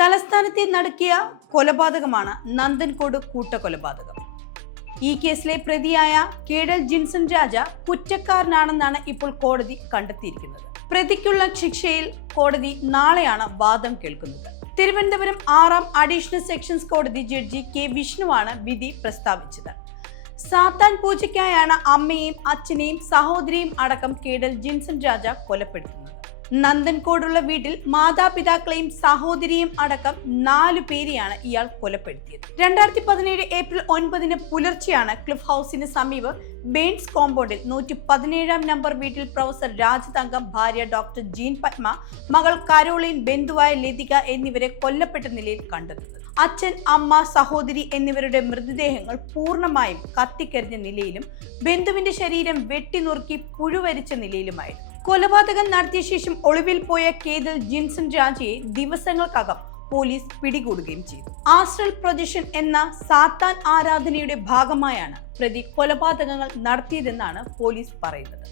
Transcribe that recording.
തലസ്ഥാനത്തെ നടുക്കിയ കൊലപാതകമാണ് നന്ദൻകോട് കൂട്ടക്കൊലപാതകം. ഈ കേസിലെ പ്രതിയായ കേഡൽ ജിൻസൺ രാജ കുറ്റക്കാരനാണെന്നാണ് ഇപ്പോൾ കോടതി കണ്ടെത്തിയിരിക്കുന്നത്. പ്രതിക്കുള്ള ശിക്ഷയിൽ കോടതി നാളെയാണ് വാദം കേൾക്കുന്നത്. തിരുവനന്തപുരം 6ാം അഡീഷണൽ സെഷൻസ് കോടതി ജഡ്ജി കെ വിഷ്ണുവാണ് വിധി പ്രസ്താവിച്ചത്. സാത്താൻ പൂജയ്ക്കായാണ് അമ്മയെയും അച്ഛനെയും സഹോദരിയും അടക്കം കേഡൽ ജിൻസൺ രാജ കൊലപ്പെടുത്തുന്നത്. നന്ദൻകോടുള്ള വീട്ടിൽ മാതാപിതാക്കളെയും സഹോദരിയും അടക്കം 4 പേരെയാണ് ഇയാൾ കൊലപ്പെടുത്തിയത്. 2017 ഏപ്രിൽ 9 പുലർച്ചെയാണ് ക്ലിഫ് ഹൗസിന് സമീപം ബെയിൻസ് കോമ്പൗണ്ടിൽ 117 നമ്പർ വീട്ടിൽ പ്രൊഫസർ രാജതങ്കം, ഭാര്യ ഡോക്ടർ ജീൻ പത്മ, മകൾ കരോളിൻ, ബന്ധുവായ ലതിക എന്നിവരെ കൊല്ലപ്പെട്ട നിലയിൽ കണ്ടെത്തുന്നത്. അച്ഛൻ, അമ്മ, സഹോദരി എന്നിവരുടെ മൃതദേഹങ്ങൾ പൂർണ്ണമായും കത്തിക്കരിഞ്ഞ നിലയിലും ബന്ധുവിന്റെ ശരീരം വെട്ടിനുറുക്കി പുഴുവരിച്ച നിലയിലുമായിരുന്നു. കൊലപാതകം നടത്തിയ ശേഷം ഒളിവിൽ പോയ കേഡൽ ജിൻസൺ രാജയെ ദിവസങ്ങൾക്കകം പോലീസ് പിടികൂടുകയും ചെയ്തു. ആസ്ട്രൽ പ്രൊജക്ഷൻ എന്ന സാത്താൻ ആരാധനയുടെ ഭാഗമായാണ് പ്രതി കൊലപാതകങ്ങൾ നടത്തിയതെന്നാണ് പോലീസ് പറയുന്നത്.